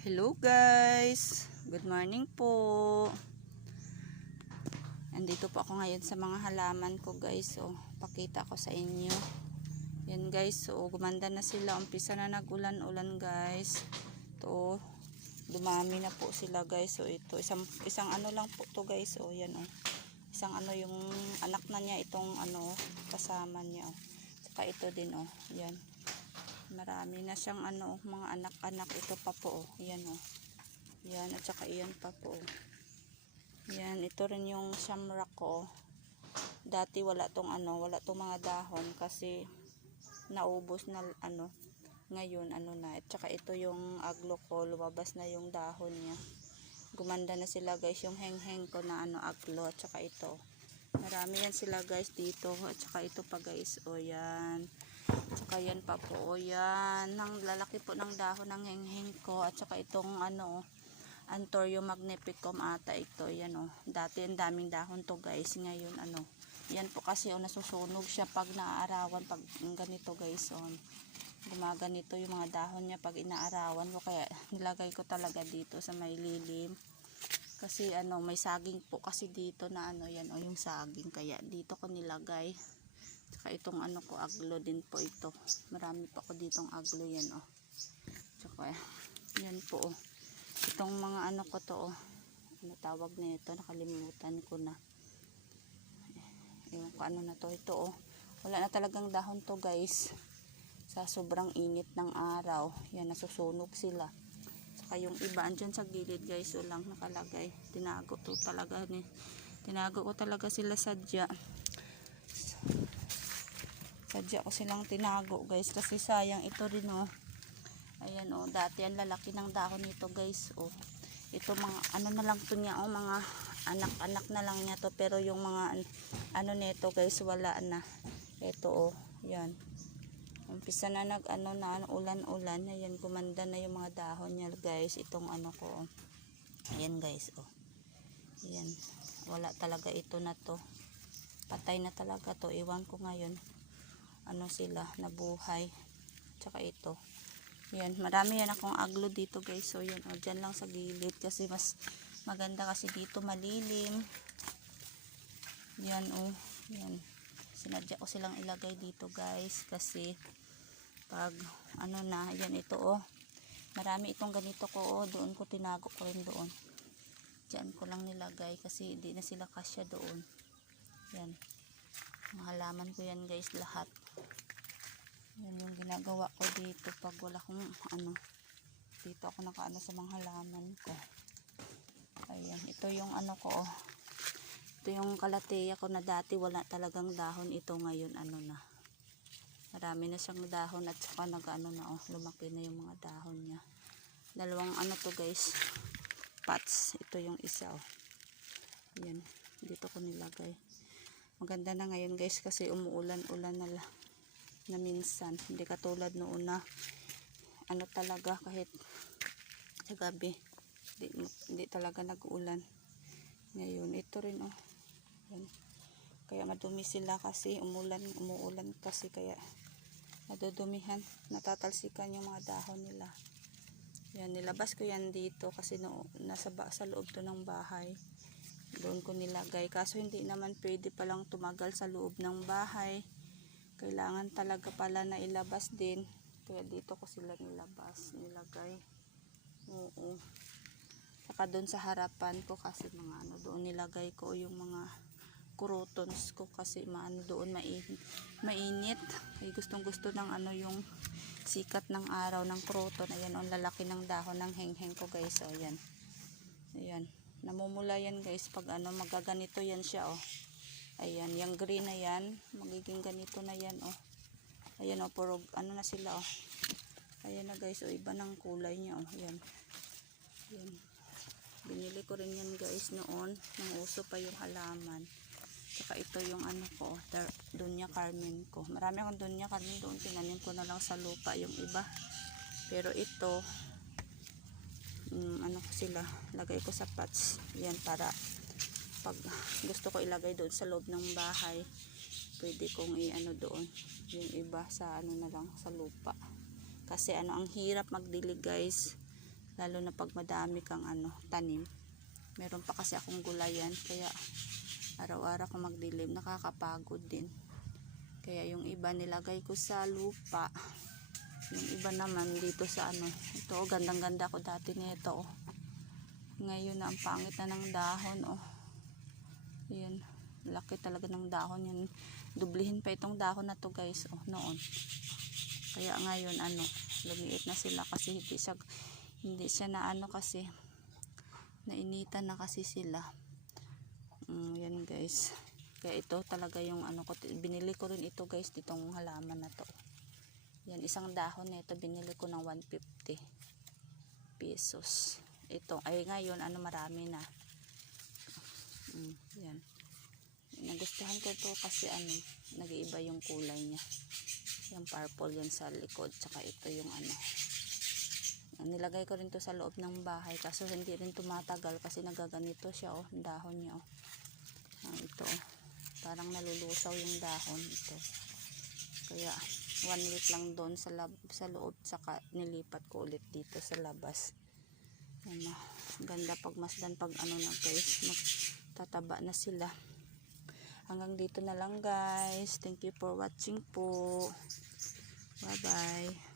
Hello guys, good morning po. Andito po ako ngayon sa mga halaman ko guys. So, pakita ko sa inyo. Yan guys, so gumanda na sila. Umpisa na nag-ulan-ulan guys. To, dumami na po sila guys. So ito, isang ano lang po to guys. So yan oh. Isang ano yung anak na niya, itong ano kasama niya oh. Saka ito din oh. Yan. Marami na siyang ano, mga anak-anak. Ito pa po, oh. Yan, oh. Yan, at saka iyan pa po. Yan, ito rin yung shamrock ko. Dati wala tong ano, wala tong mga dahon kasi naubos na ano. Ngayon, ano na. At saka ito yung aglo ko, lumabas na yung dahon niya. Gumanda na sila guys, yung heng-heng ko na ano, aglo. At saka ito. Marami yan sila guys dito. At saka ito pa guys, o yan. Tsaka yan pa po, yan ang lalaki po ng dahon ng hengheng ko. At saka itong ano, Anthurium magnificum ata ito, yan o. Dati ang daming dahon to guys, ngayon ano, yan po kasi o, nasusunog siya pag naaarawan, pag ganito guys o. Gumaganito yung mga dahon niya pag inaarawan ko, kaya nilagay ko talaga dito sa may lilim. Kasi ano, may saging po kasi dito na ano, yan o, yung saging, kaya dito ko nilagay. Tsaka itong ano ko, aglo din po ito. Marami pa ako ditong aglo yan oh. Tsaka yan po oh. Itong mga ano ko to oh. Ano tawag na ito? Nakalimutan ko na. Ewan ko ano na to. Ito oh. Wala na talagang dahon to guys. Sa sobrang init ng araw. Yan, nasusunog sila. Tsaka yung iba andyan sa gilid guys. Walang nakalagay. Tinago to talaga ni. Tinago ko talaga sila sadya. Sadya ko silang tinago guys kasi sayang ito rin oh. Ayan oh, dati ang lalaki ng dahon nito guys oh. Ito mga ano na lang to niya oh, mga anak-anak na lang niya to, pero yung mga ano nito guys wala na. Ito oh, yan. Umpisa na nag ano na ulan-ulan, ayan gumanda na yung mga dahon niya guys. Itong ano ko oh. Ayan guys oh. Ayan, wala talaga ito na to. Patay na talaga to, iwan ko ngayon. Ano sila, nabuhay. Tsaka ito. Yan, marami yan akong aglo dito guys. So yan, o, dyan lang sa gilid. Kasi mas maganda kasi dito malilim. Yan o, yan. Sinadya ko silang ilagay dito guys. Kasi pag ano na, yan ito o. Marami itong ganito ko o. Doon ko tinago ko rin doon. Dyan ko lang nilagay kasi di na sila kasya doon. Yan. Mga halaman ko yan guys lahat. Yan yung ginagawa ko dito pag wala kong ano. Dito ako nakaano sa mga halaman ko. Ayan, ito yung ano ko oh. Ito yung kalateya ko na dati wala talagang dahon. Ito ngayon ano na. Marami na siyang dahon at saka nag-ano na oh. Lumaki na yung mga dahon niya. Dalawang ano to guys. Pots. Ito yung isa oh. Ayan, dito ko nilagay. Maganda na ngayon guys kasi umuulan-ulan na minsan. Hindi katulad noon na ano talaga kahit sa gabi. Hindi talaga nag-ulan. Ngayon ito rin oh. Yan. Kaya madumi sila kasi umuulan kasi kaya nadudumihan. Natatalsikan yung mga dahon nila. Yan, nilabas ko yan dito kasi no, sa loob to ng bahay. Doon ko nilagay. Kaso hindi naman pwede palang tumagal sa loob ng bahay. Kailangan talaga pala na ilabas din. Kaya dito ko sila nilagay. Oo. Saka doon sa harapan ko kasi mga ano, doon nilagay ko yung mga crotons ko kasi maano doon mainit. Ay gustong gusto ng ano yung sikat ng araw ng croton. Ayan, ang lalaki ng dahon ng hengheng ko guys. O, ayan. Ayan. Namumula yan guys pag ano magaganito yan siya oh. Ayan, yung green na yan magiging ganito na yan oh. Ayan oh, puro ano na sila oh. Ayan na guys oh, iba ng kulay niya oh. Ayan. Ayan. Binili ko rin yan guys noon nang uso pa yung halaman. Tsaka ito yung ano ko, Dunya Carmen ko. Marami akong Dunya Carmen doon, tinanim ko na lang sa lupa yung iba. Pero ito ano ko sila, lagay ko sa pots yan para pag gusto ko ilagay doon sa loob ng bahay pwede kong i-ano doon yung iba sa ano na lang sa lupa kasi ano ang hirap magdilig guys lalo na pag madami kang tanim. Meron pa kasi akong gulayan, kaya araw-araw ko magdilim, nakakapagod din. Kaya yung iba nilagay ko sa lupa, yung iba naman dito sa ito, gandang-ganda ko dati nito. Ngayon na ang pangit na ng dahon. Ayan, laki talaga ng dahon yan. Dublihin pa itong dahon na to guys, noon. Kaya ngayon lumiit na sila kasi hindi siya na kasi nainitan na kasi sila. Yan guys. Kaya ito talaga yung binili ko rin ito guys, ditong halaman na to. Yan, isang dahon nito binili ko ng 150 pesos. Ito ay ngayon marami na. Yan. Nagustuhan ko to kasi nag-iiba yung kulay niya. Yung purple yan sa likod, tsaka ito yung nilagay ko rin to sa loob ng bahay, kaso hindi rin tumatagal kasi nagaganito siya ang dahon niya ito parang nalulusaw yung dahon ito. Kaya 1 week lang doon sa loob, saka nilipat ko ulit dito sa labas. Ganda pagmasdan pag na guys, magtataba na sila. Hanggang dito na lang guys. Thank you for watching po. Bye bye.